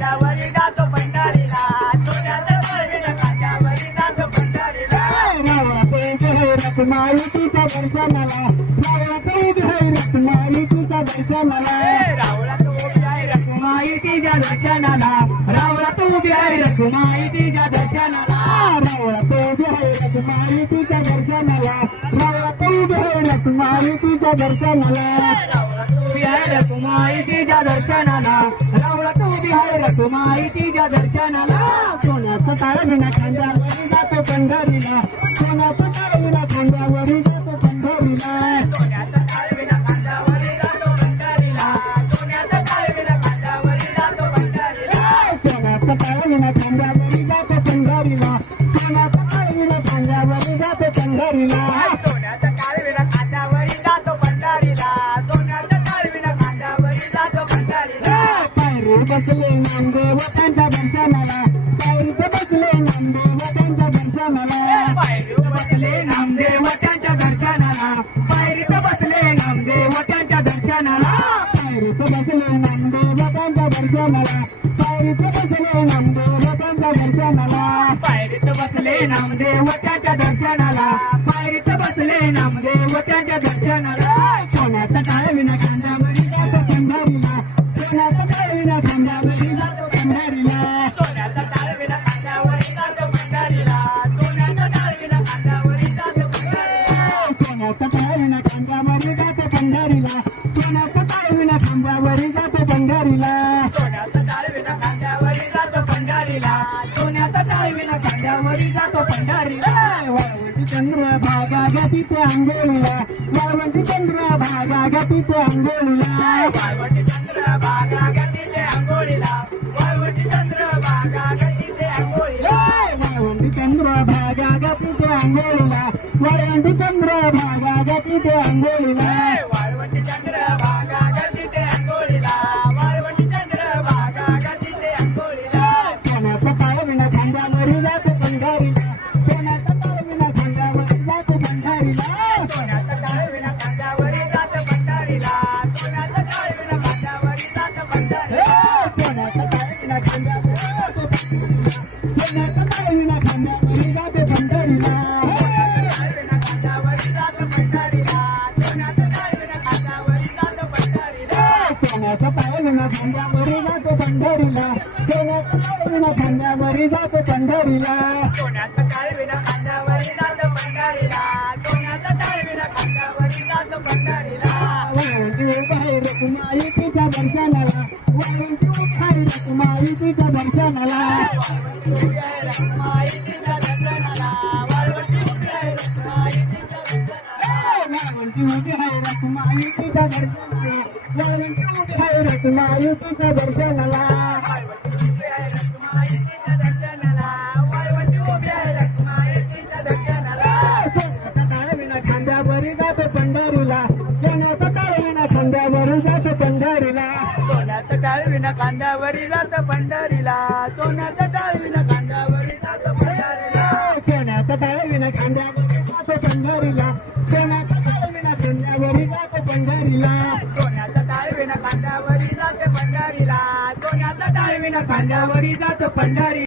खांद्यावरी जातो पंढरीला सोन्याचा टाळविण खांद्यावरी जातो पंढरीला मारुतीच्या दर्शनाला मारुतीच्या दर्शनाला रावळा तू उभी आहे मारुतीच्या दर्शनाला रावळा तू उभी आहे रखुमाईच्या दर्शनाला रावळा तो मारुतीच्या दर्शनाला रावळा तो मारुतीच्या दर्शनाला उभी आहे रखुमाईच्या दर्शनाला रावळा तू उभी आहे रखुमाईच्या दर्शनाला सोन्याचा टाळविणा खांद्यावरी जातो पंढरीला सोन्याचा टाळविणा खांद्यावरी जातो पंढरीला सोन्याचा टाळविण खांद्यावरी जातो पंढरीला सोन्याचा टाळविण खांद्यावरी जातो पंढरीला सोन्याचा टाळविणा खांद्यावरी जातो पंढरीला सोन्याचा टाळविणा खांद्यावरी जातो पंढरीला सोन्याचा टाळविण खांद्यावरी जातो पंढरीला सोन्याचा टाळविण खांद्यावरी जातो पंढरीला पायरी बसले नामदेव त्यांच्या दर्शनाला पायरी बसले नामदेव त्यांच्या दर्शनाला पायरीत बसले नामदेव त्यांच्या दर्शनाला पायरीत बसले नामदेव त्यांच्या दर्शनाला पायरीत बसले नामदेव त्यांच्या दर्शनाला पायरीत बसले नामदेव त्यांच्या दर्शनाला पायरीत बसले नामदेव त्यांच्या दर्शनाला पायरीत बसले नामदेव त्यांच्या दर्शनाला सोन्याचा टाळविणा खांद्यावरी जातो पंढरीला सोन्याचा टाळविणा खांद्यावरी जातो पंढरीला सोन्याचा टाळविण खांद्यावरी जातो पंढरीला सोन्याचा टाळविण खांद्यावरी जातो पंढरीला सोन्याचा टाळविणा खांद्यावरी जातो पंढरीला सोन्याचा टाळविणा खांद्यावरी जातो पंढरीला सोन्याचा टाळविण खांद्यावरी जातो पंढरीला सोन्याचा टाळविण खांद्यावरी जातो पंढरीला वाळवंटी चंद्र भागा गतीचे अंगोलीला वाळवंटी चंद्र भागा गतीचे अंगोलीला वाळवंटी चंद्र भागा गतीचे अंघोळीला वाळवंटी चंद्र भागा गतीचे अंघोळीला वाळवंटी चंद्र भागा गतीचे अंगोलीला वाळवंटी चंद्र भागा गतीचे अंगोलीला वाळवंटी चंद्र भागा गतीचे अंघोळीला वाळवंटी चंद्र भागा गतीचे अंघोळीला सोन्याचा टाळविणा खांद्यावरी जातो पंढरीला सोन्याचा टाळविणा खांद्यावरी जातो पंढरीला सोन्याचा टाळविण खांद्यावरी जातं पंढरीला सोन्याचा टाळविण खांद्यावरी जातं पंढरीला सोन्याचा टाळविणा खांद्यावरी जातो सोन्याचा टाळविणा खांद्यावरी जातो पंढरीला टाळविण खांद्यावरी जातं पंढरीला सोन्याचा टाळविण खांद्यावरी जातं पंढरीला सोन्याचा टाळविणा खांद्यावरी जातो पंढरीला सोन्याचा टाळविणा खांद्यावरी जातो पंढरीला सोन्याचा टाळविण खांद्यावरी जातं पंढरीला सोन्याचा टाळविण खांद्यावरी जातं पंढरीला वाळवंटी उभाय रखुमाईच्या दर्शनाला वाळवंटी उभाय रखुमाईच्या दर्शनाला वाळवंटी उभी आहे रखुमाईच्या दर्शनाला वाळवंटी उभी आहे रखुमाईच्या दर्शनाला वाळवंटी उभी आहे रखुमाईच्या दर्शनाला वाळवंटी उभी आहे रखुमाईच्या दर्शनाला वाळवंटी उभी आहे रखुमाईच्या दर्शनाला वाळवंटी उभी आहे रखुमाईच्या दर्शनाला सोन्याचा टाळविणा खांद्यावरी जातो पंढरीला सोन्याचा टाळविणा खांद्यावरी जातो पंढरीला सोन्याचं टाळविण खांद्यावरी जातं पंढरीला सोन्याचं टाळविण खांद्यावरी जातं पंढरीला सोन्याचा टाळविणा खांद्यावरी जातो पंढरीला सोन्याचा टाळविणा खांद्यावरी जातो पंढरीला सोन्याचं टाळविण खांद्यावरी जातं पंढरीला सोन्याचं टाळविण खांद्यावरी जातं पंढरी